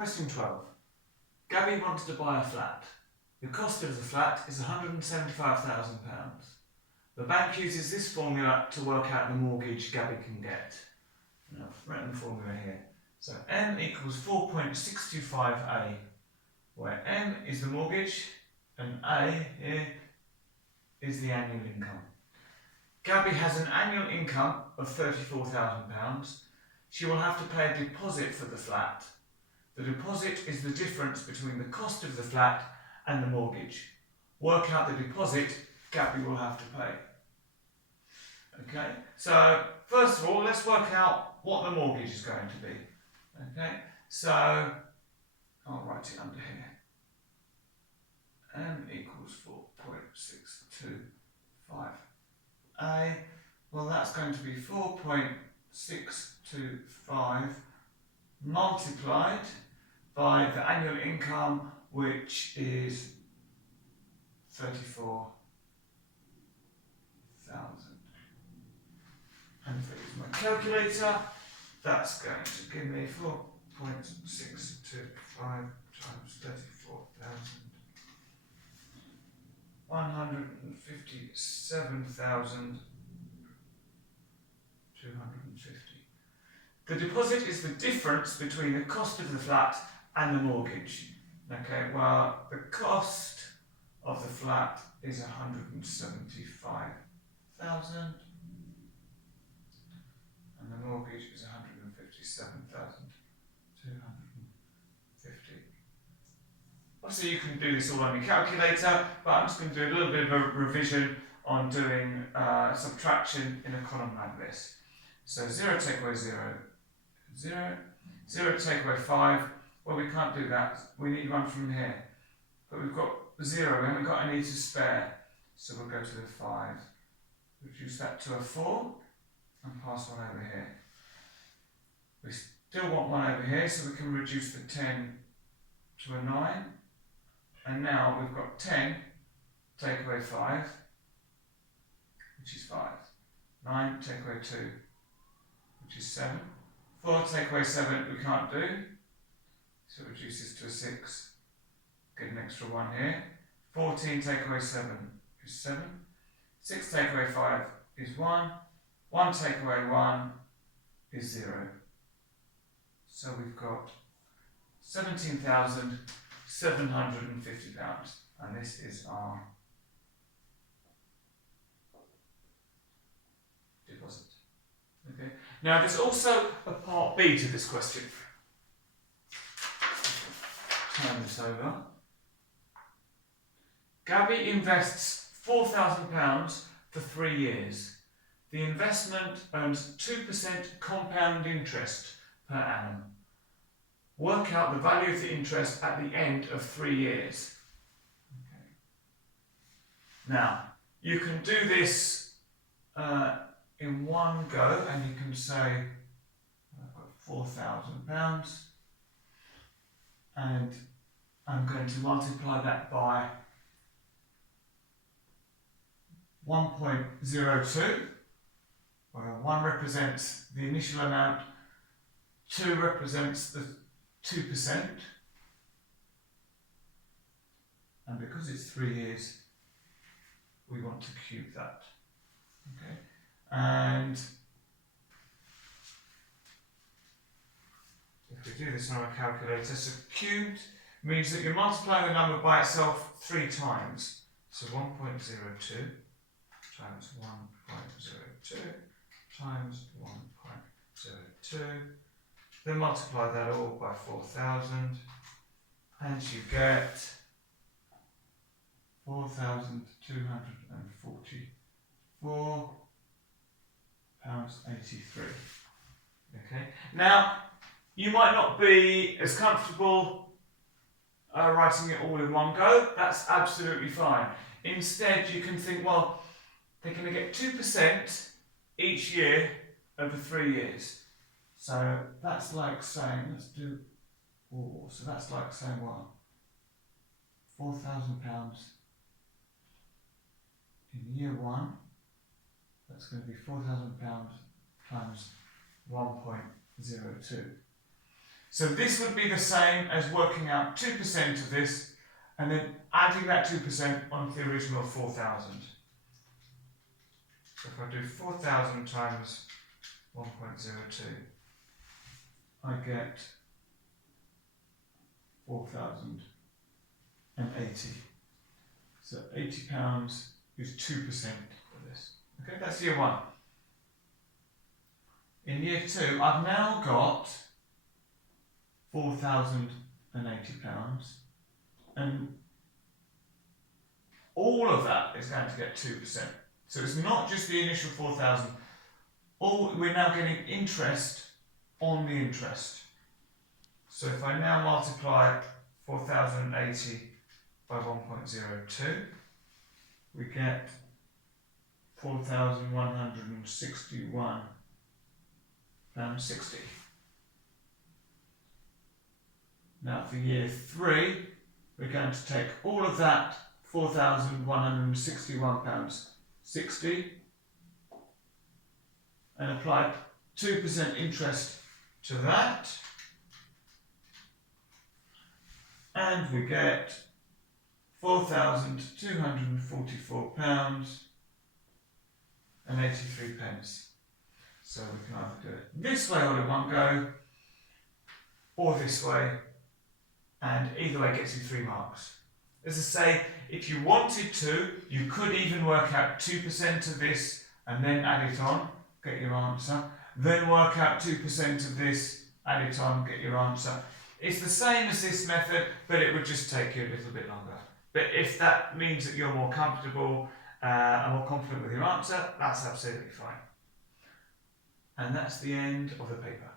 Question 12. Gabby wanted to buy a flat. The cost of the flat is £175,000. The bank uses this formula to work out the mortgage Gabby can get. And I've written the formula here. So M equals 4.625A, where M is the mortgage and A here is the annual income. Gabby has an annual income of £34,000. She will have to pay a deposit for the flat. The deposit is the difference between the cost of the flat and the mortgage. Work out the deposit Gabby will have to pay. Okay, so first of all, let's work out what the mortgage is going to be. Okay, so I'll write it under here. M equals 4.625A. Well, that's going to be 4.625 multiplied by the annual income, which is 34,000. And if I use my calculator, that's going to give me 4.625 times 34,000. 157,250. The deposit is the difference between the cost of the flat and the mortgage. Okay, well, the cost of the flat is 175,000 and the mortgage is 157,250. Obviously, you can do this all on your calculator, but I'm just going to do a little bit of a revision on doing subtraction in a column like this. So 0 take away 0, 0, 0 take away 5. Well, we can't do that. We need one from here. But we've got 0, we haven't got any to spare. So we'll go to the 5. Reduce that to a 4 and pass 1 over here. We still want 1 over here, so we can reduce the 10 to a 9. And now we've got 10 take away 5, which is 5. 9 take away 2, which is 7. 4 take away 7 we can't do, so it reduces to a 6. Get an extra 1 here. 14 take away 7 is 7. 6 take away 5 is 1. 1 take away 1 is 0. So we've got £17,750, and this is our deposit. Okay. Now there's also a part B to this question. Turn this over. Gabby invests £4,000 for 3 years. The investment earns 2% compound interest per annum. Work out the value of the interest at the end of 3 years. Okay. Now, you can do this in one go, and you can say, I've got £4,000, and I'm going to multiply that by 1.02, where 1 represents the initial amount, 2 represents the 2%, and because it's 3 years, we want to cube that. Okay, and if we do this on our calculator, so cubed means that you're multiplying the number by itself 3 times. So 1.02 times 1.02 times 1.02. Then multiply that all by 4,000, and you get £4,244.83. Okay. Now, you might not be as comfortable writing it all in one go. That's absolutely fine. Instead, you can think, well, they're going to get 2% each year over 3 years. So that's like saying, let's do, so that's like saying what? £4,000 in year 1, that's going to be £4,000 times 1.02. So this would be the same as working out 2% of this and then adding that 2% onto the original 4,000. So if I do 4,000 times 1.02, I get 4,080. So £80 is 2% of this. Okay, that's year one. In year two, I've now got £4,080, and all of that is going to get 2%. So it's not just the initial 4,000. We're now getting interest on the interest. So if I now multiply 4,080 by 1.02, we get 4,161.60. Now for year three, we're going to take all of that £4,161.60 and apply 2% interest to that, and we get £4,244.83. So we can either do it this way all in one go, or this way, and either way gets you 3 marks. As I say, if you wanted to, you could even work out 2% of this and then add it on, get your answer. Then work out 2% of this, add it on, get your answer. It's the same as this method, but it would just take you a little bit longer. But if that means that you're more comfortable and more confident with your answer, that's absolutely fine. And that's the end of the paper.